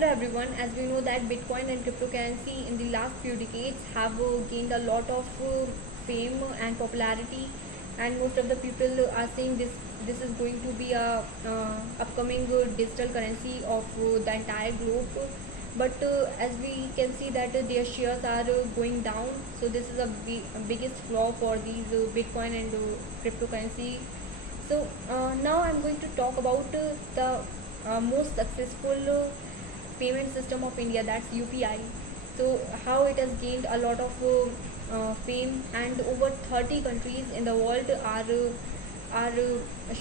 Hello everyone. As we know that Bitcoin and cryptocurrency in the last few decades have gained a lot of fame and popularity, and most of the people are saying this is going to be a upcoming digital currency of the entire globe. But as we can see that their shares are going down, so this is a biggest flaw for these Bitcoin and cryptocurrency. So now I'm going to talk about the most successful payment system of India, that's UPI. So how it has gained a lot of fame, and over 30 countries in the world are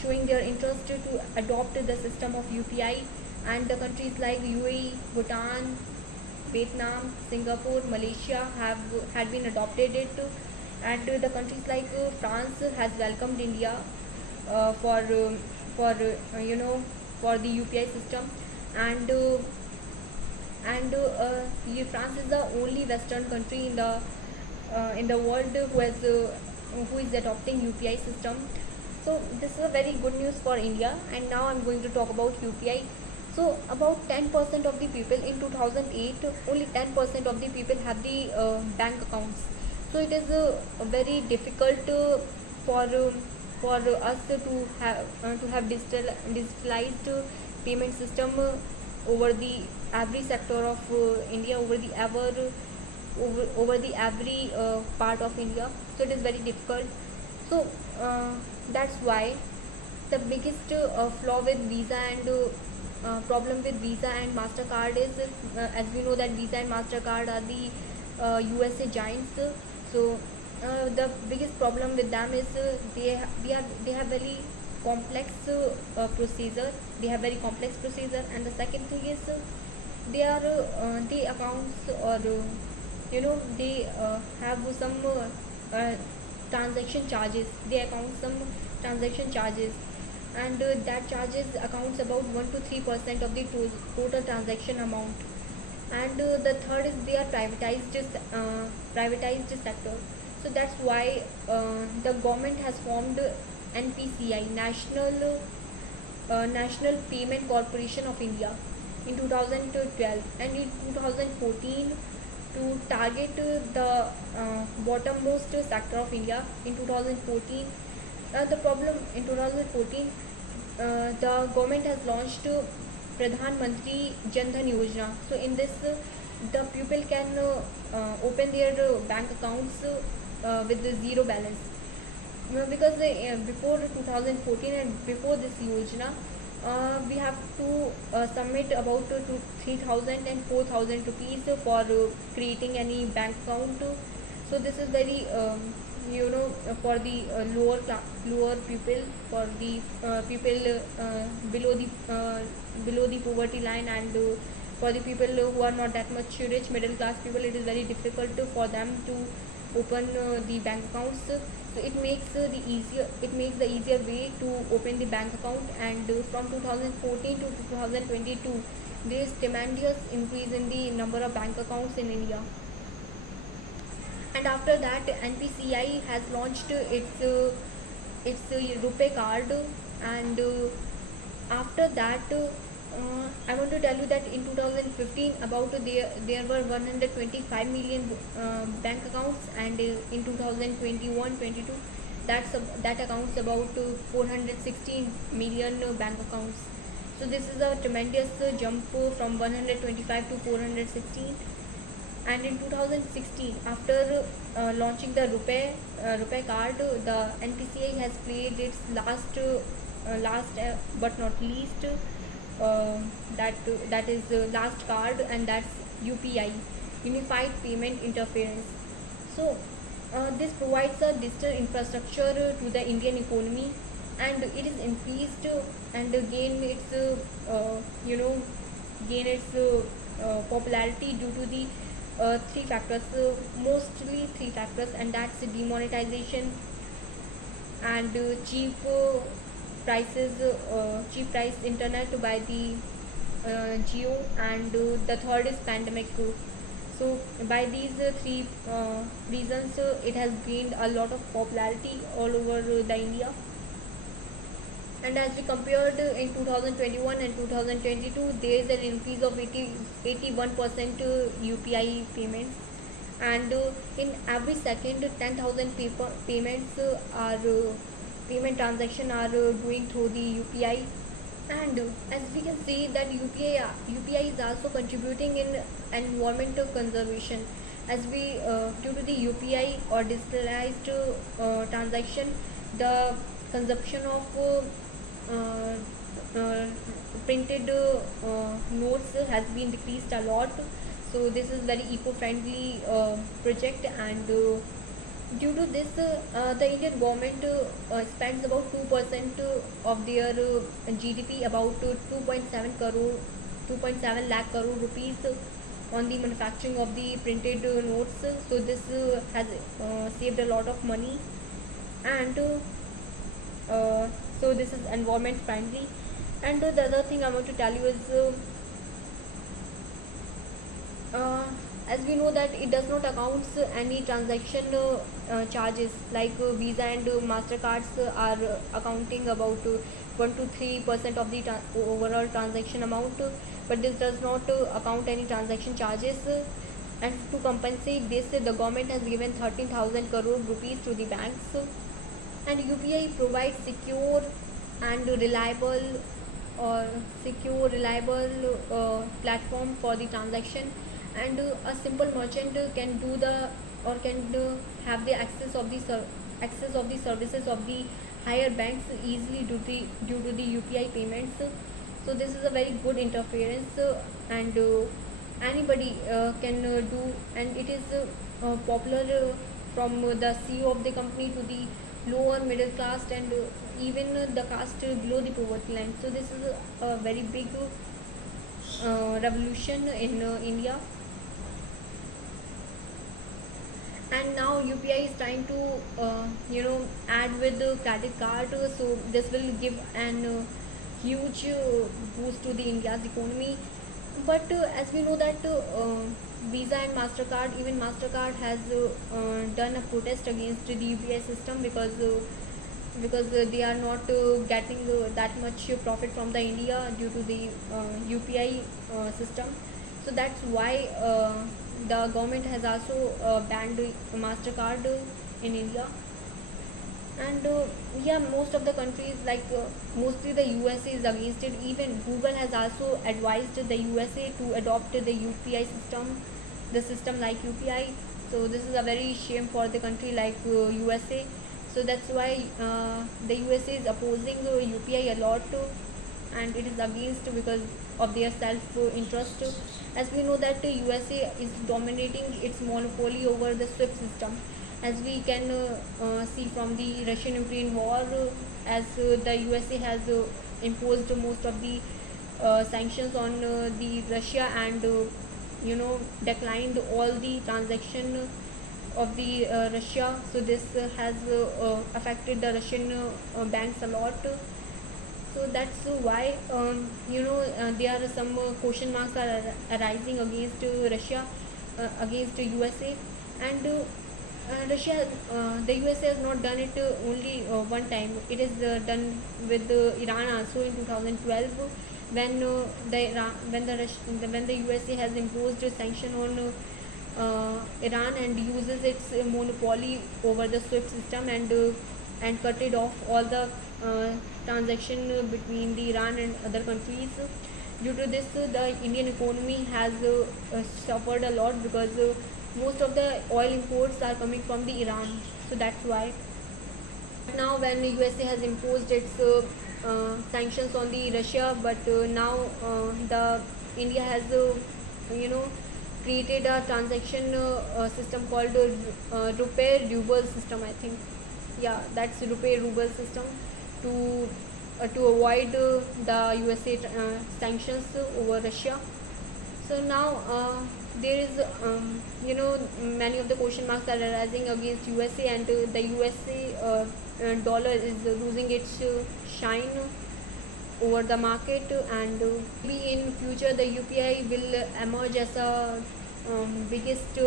showing their interest to adopt the system of UPI, and the countries like UAE, Bhutan, Vietnam, Singapore, Malaysia have had been adopted it, and the countries like France has welcomed India for for the UPI system, and France is the only Western country in the world who is adopting UPI system. So this is a very good news for India. And now I'm going to talk about UPI. So about 10% of the people in 2008, only 10% of the people have the bank accounts. So it is very difficult for us to have digitalized payment system over the every sector of India, over the every part of India. So it is very difficult. So that's why the biggest flaw with Visa and problem with Visa and Mastercard is, as we know that Visa and Mastercard are the USA giants. So the biggest problem with them is they have very complex procedure. They have very complex procedure, and the second thing is they are the accounts, or they have some transaction charges. They account some transaction charges, and that charges accounts about 1 to 3% of the total transaction amount. And the third is they are privatized sector. So that's why the government has formed NPCI, National Payment Corporation of India, in 2012, and in 2014 to target the bottommost sector of India. In 2014, the problem in 2014, the government has launched Pradhan Mantri Jan Dhan Yojana. So in this, the people can open their bank accounts with the zero balance. Because before 2014 and before this Yojana, we have to submit about 3,000 and 4,000 rupees for creating any bank account. So this is very for the lower people, for the people below the poverty line, and for the people who are not that much rich, middle class people, it is very difficult for them to open the bank accounts. So it makes the easier way to open the bank account. And from 2014 to 2022, there is tremendous increase in the number of bank accounts in India. And after that, NPCI has launched its RuPay card, and after that, I want to tell you that in 2015 about there were 125 million bank accounts, and in 2021-22 that accounts about 416 million bank accounts. So this is a tremendous jump from 125 to 416. And in 2016, after launching the RuPay card, the NPCI has played its last but not least, that is last card, and that's UPI, Unified Payment Interface. So this provides a digital infrastructure to the Indian economy, and it is increased and gain its popularity due to the three factors, mostly three factors, and that's demonetization, and cheap price internet by the Geo, and the third is pandemic. So by these three reasons, it has gained a lot of popularity all over the India. And as we compared in 2021 and 2022, there is an increase of 81% UPI payments, and in every second 10,000 payments are payment transaction are doing through the UPI. And as we can see that UPI is also contributing in environmental conservation, as we due to the UPI or digitalized transaction, the consumption of uh, uh, printed notes has been decreased a lot. So this is very eco-friendly project, and due to this, the Indian government spends about 2% of their GDP, about 2.7 lakh crore rupees on the manufacturing of the printed notes. So this has saved a lot of money, and so this is environment friendly. And the other thing I want to tell you is uh, as we know that it does not accounts any transaction charges, like Visa and Mastercards are accounting about 1 to 3% of the overall transaction amount, but this does not account any transaction charges. And to compensate this, the government has given 13,000 crore rupees to the banks. And UPI provides secure reliable platform for the transaction, and a simple merchant can do the or can have the access of the services of the higher banks easily due to the UPI payments. So this is a very good interference, and anybody can do, and it is popular from the CEO of the company to the lower middle class, and even the caste below the poverty line. So this is a very big revolution in India. And now UPI is trying to add with the credit card, so this will give an huge boost to the India's economy. But as we know that Visa and Mastercard, even Mastercard has done a protest against the UPI system, because they are not getting that much profit from the India due to the UPI system. So that's why the government has also banned Mastercard in India. And yeah, most of the countries, like mostly the USA is against it. Even Google has also advised the USA to adopt the UPI system, the system like UPI. So this is a very shame for the country like USA. So that's why the USA is opposing UPI a lot, and it is against because of their self interest. As we know that USA is dominating its monopoly over the SWIFT system, as we can see from the Russian-Ukraine war, as the USA has imposed most of the sanctions on the Russia, and declined all the transaction of the Russia. So this has affected the Russian banks a lot. So that's why there are some question marks are arising against Russia, against USA. And the USA has not done it only one time. It is done with Iran also in 2012, when the USA has imposed a sanction on Iran and uses its monopoly over the SWIFT system, and cut it off all the transaction between the Iran and other countries. Due to this, the Indian economy has suffered a lot, because most of the oil imports are coming from the Iran. So that's why. Now, when USA has imposed its sanctions on the Russia, but now the India has you know created a transaction system called rupee ruble system, I think. Yeah, that's rupee ruble system, to avoid the USA sanctions over Russia. So now there is many of the question marks are arising against USA, and the USA dollar is losing its shine over the market, and maybe in future the UPI will emerge as a biggest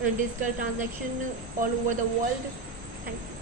digital transaction all over the world. Thank you.